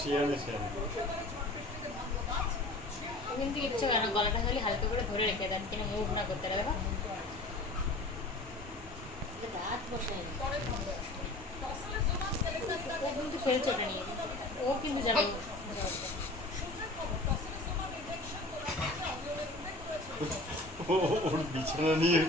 শিয়ালে শিয়ালে। ও কিন্তু ইচ্ছে করে না, গলাটা খালি হালকা করে ধরে রেখে দেয় কিনা মুভ না করতে পারে, দেখো। দাঁত বসে ও কিন্তু খেলছে ওটা নিয়ে, ও কিন্তু যাবে। ওর বিছানা নিয়ে